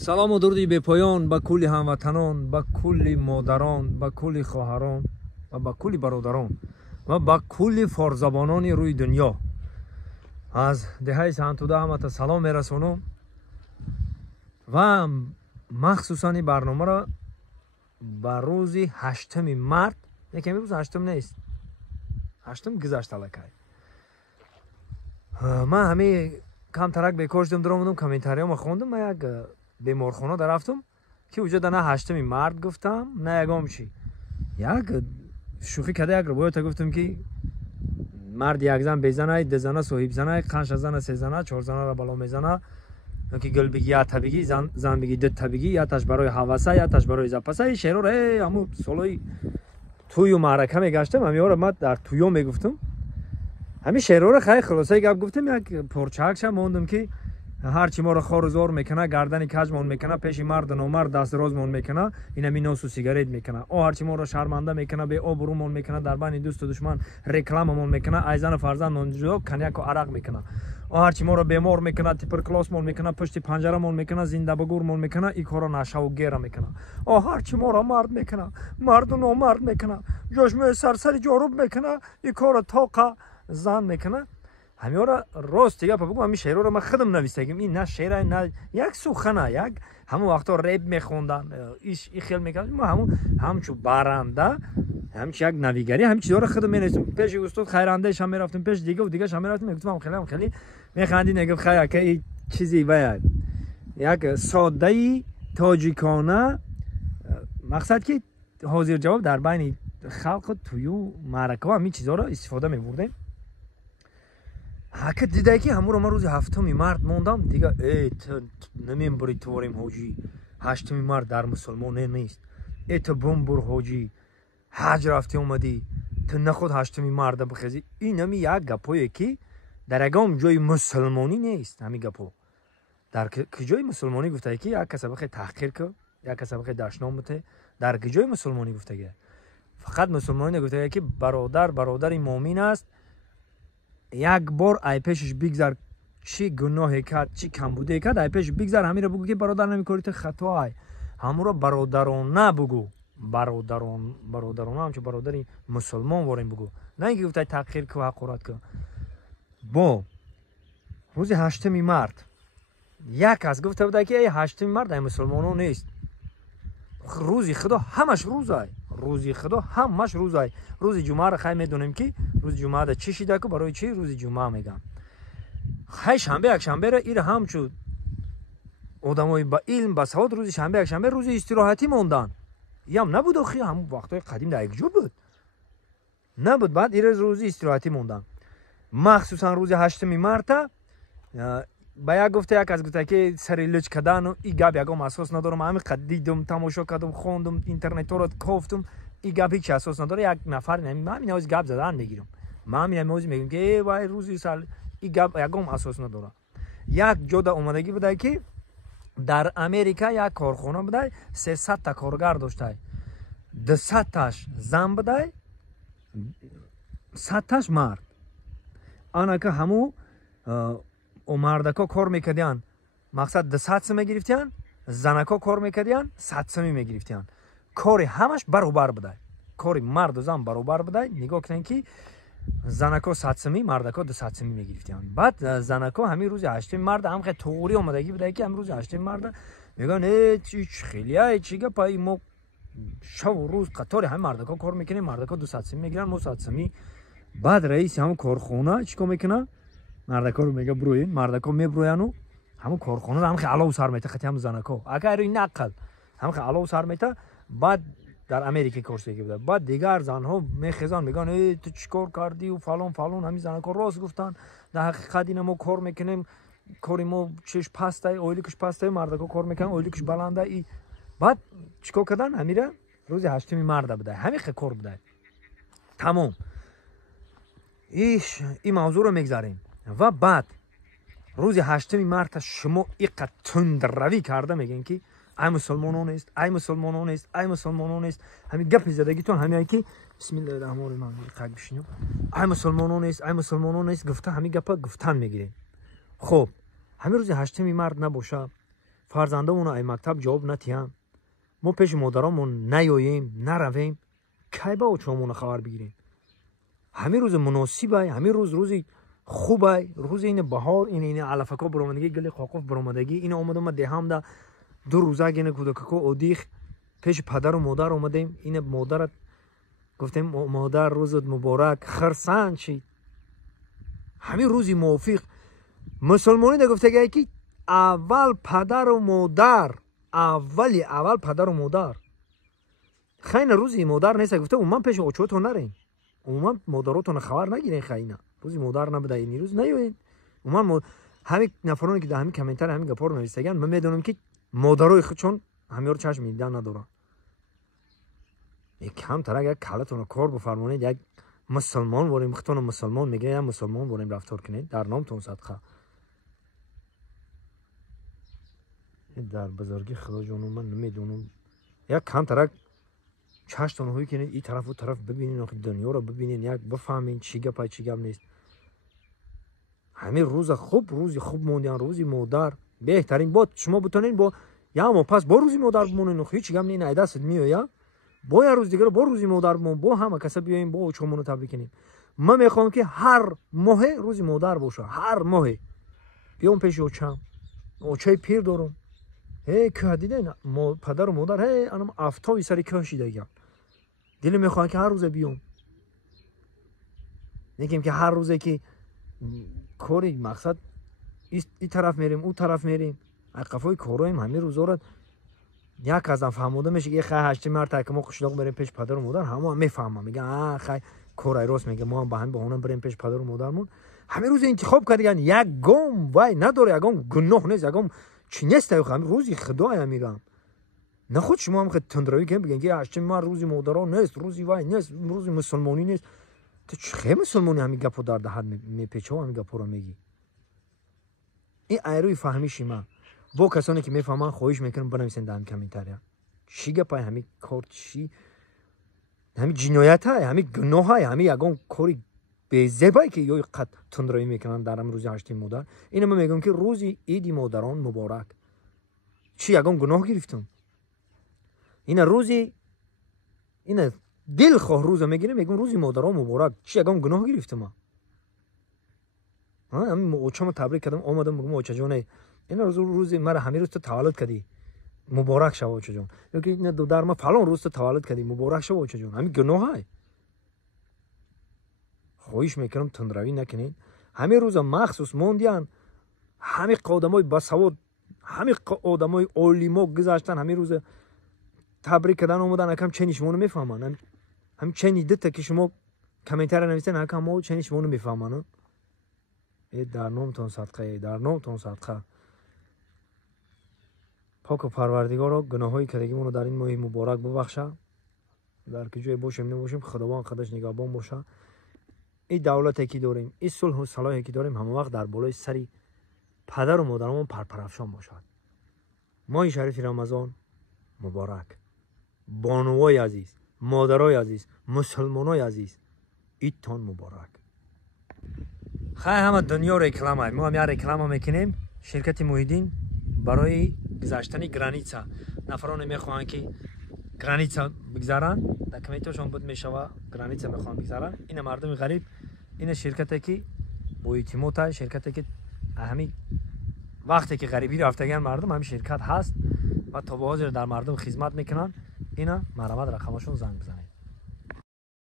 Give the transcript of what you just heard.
салому дуруди бепоён ба кулли ҳамватанон, ба кулли модарон, ба кулли хоҳарон ва ба кулли бародарон ва ба кулли форзабонони рӯи дунё. аз деҳаи Сантуда ҳамата салом мерасонам ва махсусан ин барномаро ба рӯзи 8 март, яками рӯз 8 нест, 8 гузашт аллакай. ман ҳамаи камтарак бекор шудам, дуромадам комментариёма хондам. ман як беморхона дарафтам ки уҷода на 8 март гуфтам, на ягом чӣ. як шӯхӣ када як ривоята гуфтам ки мард як зан безанай, ду зана соҳибзанай, қанша зана сезана, чорзанаро бало мезана, ки гул биги ята биги, зан биги дутта биги, яташ барои ҳаваса, яташ барои запаса. ин шеърро ҳамун солҳои тӯю маърака мегаштам, ҳамиҳоро ман дар тӯё мегуфтам. ҳамин шеърҳоро хай хулосаи гап гуфтам. як порчаакша мондам ки ҳарчи моро хорузор мекана, гардани каҷмон мекана, пеши марду номард дастдрозмон мекана, инами носу сигарет мекана. о ҳарчи моро шарманда мекана, беобрӯмон мекана, дар байни дӯсту душман рекламамон мекана, айзану фарзандмон ҷудо коньяку арақ мекана. о ҳарчи моро бемор мекана, туберкулозмон мекана, пушти панҷарамон мекана, зиндабагурмон мекана, ин корро нашаву гера мекана. о ҳарчи моро мард мекана, марду номард мекана, ҷошмӯи сарсари ҷоруб мекана, ин корро тоқа зан мекана. ҳамиҳоро рости гапа бигӯм, ҳамин шеърҳоро ман худам навистагим. ин на шеъра, на як сухана, як ҳамон вақтҳо реп мехондан, ин хел мекардем. ма ҳамчун баранда, ҳамчун як навигарӣ, ҳамин чизҳоро худам менавистам. пеши устод хайрандаешам мерафтам, пеши дигаву дигашам мерафтам. мегуфтам хеле механдид, мегуфт хай ака ин чизи вая як соддаи тоҷикона, мақсад ки ҳозирҷавоб дар байни халқу тӯю маъракаҳо ҳамин чизҳоро истифода мебурдем. ҳака дидай ки ҳамуро ман рӯзи 7 март мондам, дига намебури творим ҳоҷӣ, 8 март дар мусулмоне нест. ту бумбур ҳоҷӣ, ҳаҷ рафти омадӣ, ту нахуд 8 марда бихезӣ. ин ҳами як гапое ки дар ягон ҷои мусулмонӣ нест. ҳамин гапо дар куҷои мусулмонӣ гуфтае ки як каса бихе таҳқир ку, як каса бихе дашном буте, дар куҷои мусулмонӣ гуфтагия? фақат мусулмонӣ гуфтагия ки бародар бародари муъмин аст. як бор ай пешаш бигзар, чӣ гуноҳе кард, чӣ камбудие кард, ай пешаш бигзар, ҳамиро бугӯ ки бародар намекори ту хатоай. ҳамуро бародарона бугӯ, бародарона, ҳамчун бародари мусулмон ворем бугӯ, на ин ки гуфтай таҳқир ку, ҳақорат ку. бо рӯзи 8 март як кас гуфта буда ки 8 март ай мусулмонон нест. рӯзи худо ҳамаш рӯзай, рӯзи худо ҳамаш рӯзай. рӯзи ҷумъаро хай медонем ки рӯзи ҷумъада чӣ шидаку, барои чӣ рӯзи ҷумъа меган. хай шанбе якшанберо ира ҳамчун одамои ба илм ба савод рӯзи шанбе якшанбе рӯзи истироҳатӣ мондан. ям набуд охи, ҳамун вақтҳои қадим дар як ҷо буд, набуд. баъд ира рӯзи истироҳатӣ мондан. махсусан рӯзи 8 марта ба як гуфта, як аз гуфта ки сари луч кадану ин гап ягон асос надорам. ҳамин қад дидум, тамошо кардум, хондум, интернетҳоро кофтум, ин гап ҳеҷ асос надора. як нафар ҳамин ҳози гап задан мегирам, ман ҳамин ҳози мегӯям ки вай рӯзи сал, ин гап ягон асос надора. як ҷода омадагӣ будай ки дар Америка як корхона будай, 300 та коргар доштай, 200таш зан будай, 100таш мард. анака ҳамун мардако кор мекардиян, мақсад 200 сум мегирифтиян, занако кор мекардиян, 100 суми мегирифтиян. кори ҳамаш баробар будай, кори марду зан баробар будай. нигоҳ кунед ки занако 100 суми, мардако 200 суми мегирифтиян. баъд занако ҳамин рӯзи 8 марда ҳамхе тоғурӣ омадагӣ будай ки ҳамин рӯзи 8 марда мегӯян хелия чӣ гапа, мо шаву рӯз қатори ҳамин мардако кор мекунем, мардако 200 суми мегиран, мо 100 суми. баъд раиси ҳамун корхона чӣ кор мекуна, мардакоро мега броин, мардако меброяну ҳамун корхонаро ҳамхе алов сар мета, хати ҳамун занако агари нақл ҳамхе алов сар мета. баъд дар Америка коршидагӣ буда. баъд дигар занҳо мехезан, мегӯян ту чӣ кор кардию, фалон фалон. ҳамин занако рост гуфтан, дар ҳақиқат ина мо кор мекунем, кори мо чиш пастай, ойликуш пастай, мардако кор мекунан, ойликуш баланда. баъд чӣ кор кардан, ҳамира рӯзи 8 марда будай, ҳамихе кор будай. тамом. ин мавзӯъро мегзарем. ва баъд рӯзи 8 марта шумо иқад тундравӣ карда мегӯем ки ай мусулмонон нест, ай мусулмонон нест, ай мусулмонон нест. ҳамин гапи задагитон ҳамин ки бисмиллаҳирроҳмонирроҳим бишинем, ай мусулмонон нест, ай мусулмонон нест гуфта ҳамин гапа гуфтан мегирем. хуб, ҳамин рӯзи 8 март набоша, فرزندامون ای مکتب جواب نتیم، ما پیش مادرامون نیاییم نرویم، کی با چومون خبر بگیریم؟ همین روز مناسبه، همین روزی خوبه، روز این بهار، این علفکا برآمدگی، گل قاقاف برآمدگی، این اومدم دهم ده 2 روزه گینه کودککو اودیخ پیش پدر و مادر اومدیم. این مادرت گفتیم مادر روزت مبارک، خرسند شید. همین روزی موافق مسلمانی ده گفته که اول پدر و مادر، اول پدر و مادر. خیلی روزی مادر نیست، گفته من پیش اوچوتون نرین، من مادراتون خبر نگیرین، خیلی روزی مادر نبوده، این روز نیوین. من همین نفرانی که در همین کامنتر همین گپا رو نوشتگن، من میدونم که مادرای خود چون همین رو چشم میدن ندارن. یک کم تر اگر کلتون کار بفرمانید، یک مسلمان بوریم، ختون مسلمان میگه یا مسلمان بوریم رفتار کنید در نامتون صدقه. در بزرگی خدا جانو من نمیدونم، یک کم تر چشتون هایی کنید این طرف و طرف ببینین، دنیا رو ببینین، یک بفهمین چی گپ چی گپ نیست. همین روز خوب، روزی خوب موندن، روزی مادر بهترین بود. شما بتونین با یا ما پس با روزی مادر بمونین، هیچ گم نه دست میاد، با یه روز دیگه با روزی مادر بمون، با همه کسا بیایم با چومونو تبریک کنیم. من میخوام که هر ماه روزی مادر باشه، هر ماه بیام پیش اوچم، اوچای پیر دارم، هی که دیدین پدر و مادر هی انم افتاوی سری کشیده گم. دل میخوام که هر روز بیام، نگیم که هر روزه که کاری مقصد این طرف میریم اون طرف میریم، قفای کارایم همین روزا رو یک ازم فهموده میشه که خیلی 8 مرتبه که ما قشلاق بریم پیش پدر و مادر، همه میفهمم میگن خیلی کارای راست میگه، ما هم با هم بهونه بریم پیش پدر و مادرمون. همین روز انتخاب کردن، یک گام وای نداره، یک گام گناه نیست، یک گام چی نیست. همین روزی خدایا میگم نه خود شما هم خود تندروی کنیم بگین که 8 ماه روزی مادران نیست، روزی وای نیست، روزی مسلمانی نیست. تو چه مسلمانی همین گپو در دهد میپیچه و همین گپو رو میگی؟ این ایروی فهمیشی من با کسانی که میفهمن خواهش میکنم بنویسن در کامنتار چی گپای همین کار، چی همین جنایت های، همین گناه های، همین یگان کاری بی‌زبایی که یوی قد تندروی میکنن در روز 8 مادر. اینو من میگم که روزی عید مادران مبارک. چی یگان گناه گرفتم؟ این روزی این دل خواه روز میگیرم میگم روزی مادران مبارک، چی یگان گناه گرفتم؟ همین اوچم تبریک کردم، اومدم میگم اوچه جونه این روزی مرا همین روز تو تولد کردی مبارک شو اوچه جون، یا که نه در ما فلان روز تو تولد کردی مبارک شو اوچه جون. همین گناه های خواهش میکنم تندروی نکنین. همین روز مخصوص موندیان همین قدمای بسواد، همین آدمای علیما گذاشتن، همین روز تبریک کردن اومدن، کم چنی شما میفهمن، همین چنی دته که شما کامنتار نویسن کم ما چنی شما میفهمن. در نامتون صدقه، در نامتون صدقه. پاک و پروردگار گناهایی کردگیمون رو در این ماه مبارک ببخشه. در که جای باشیم نباشیم خداوند خودش نگهبان باشه. این دولتی که داریم، این صلح و صلاحی که داریم همه وقت در بالای سری پدر و مادرمون پرپرافشان باشد. ماه شریف رمضان مبارک. بانوای عزیز، مادرای عزیز، مسلمانای عزیز، عیدتان مبارک. خیلی همه دنیا رکلام های، ما هم یه رکلام میکنیم. شرکت موحدین برای گذاشتن گرانیتسا، نفران میخوان که گرانیتسا بگذارن، در کمیتشون بود میشوه گرانیتسا میخوان بگذارن. این مردم غریب، این شرکتی که با اعتماد، شرکتی که همین وقتی که غریبی رفتگان مردم همین شرکت هست و تا به حاضر در مردم خدمت میکنن. اینا مرامت رقمشون زنگ بزنید.